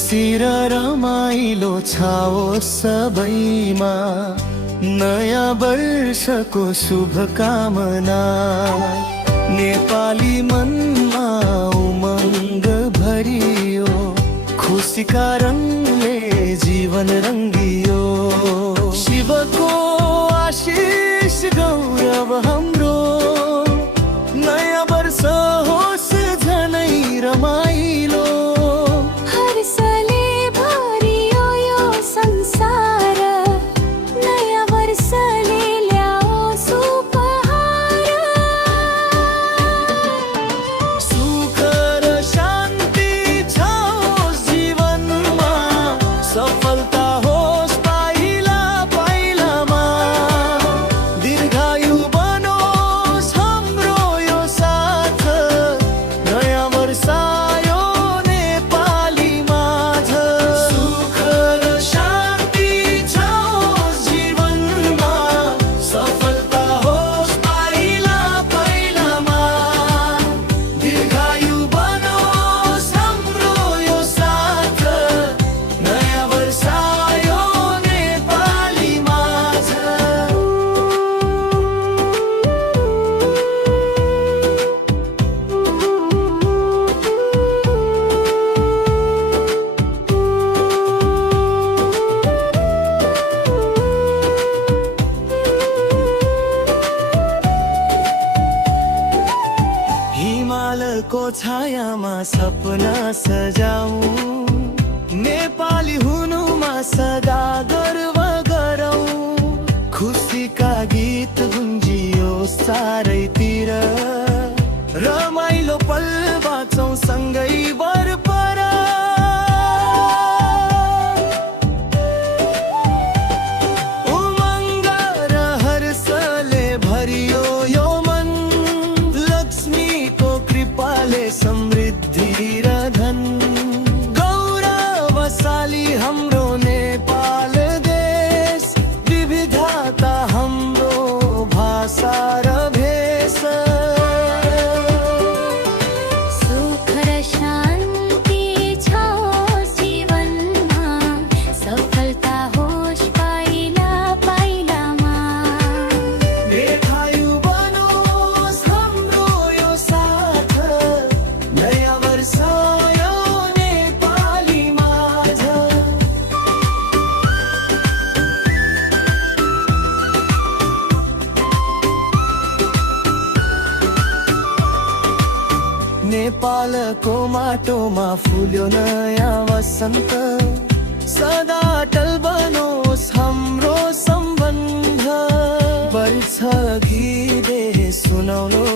खुसी र रमाइलो छाओस् सबैमा, नयाँ वर्षको शुभकामना। नेपाली मनमा उमङ्ग भरियो, खुसीका रङले जीवन रङ्गियो। शिवको आशिष गौरव हाम्रो, नयाँ वर्ष होस् झनै रमाइलो। हर्षले भरियो यो संसार, नयाँ वर्षले ल्याओस् उपहार। सुख र शान्ति छाओस् जीवनमा, सफलता होस् पाइला पाइलामा। दीर्घायु बनोस् हाम्रो यो साथ, नयाँ वर्ष आयो नेपाली माझ। सुख र शान्ति छाओस् जीवनमा, सफलता होस् पाइला पाइलामा। दीर्घायु बनोस् हाम्रो यो साथ, नयाँ वर्ष आयो नेपाली माझ। हिमालको छायामा सपना सजाऊ, नेपाली हुनुमा सदा गर्व गरौँ। खुसीका गीत गुन्जियोस् चारैतिर, रमाइलो पल बाँचौँ सँगै वरपर। उमङ्ग र हर्षले भरियो यो मन, लक्ष्मीको कृपाले समृद्धि र धन। गौरवशाली हाम्रो नेपाल देश, विविधता हाम्रो भाषा र भेष। सुख र शान्ति छाओस् जीवनमा, सफलता होस् पाइला पाइलामा। दीर्घायु बनोस् हाम्रो यो साथ, नयाँ वर्ष आयो नेपाली माझ। नेपालको माटोमा फुल्यो नयाँ वसन्त, सदा अटल बनोस् हाम्रो सम्बन्ध। वर्ष घिरे सुनौलो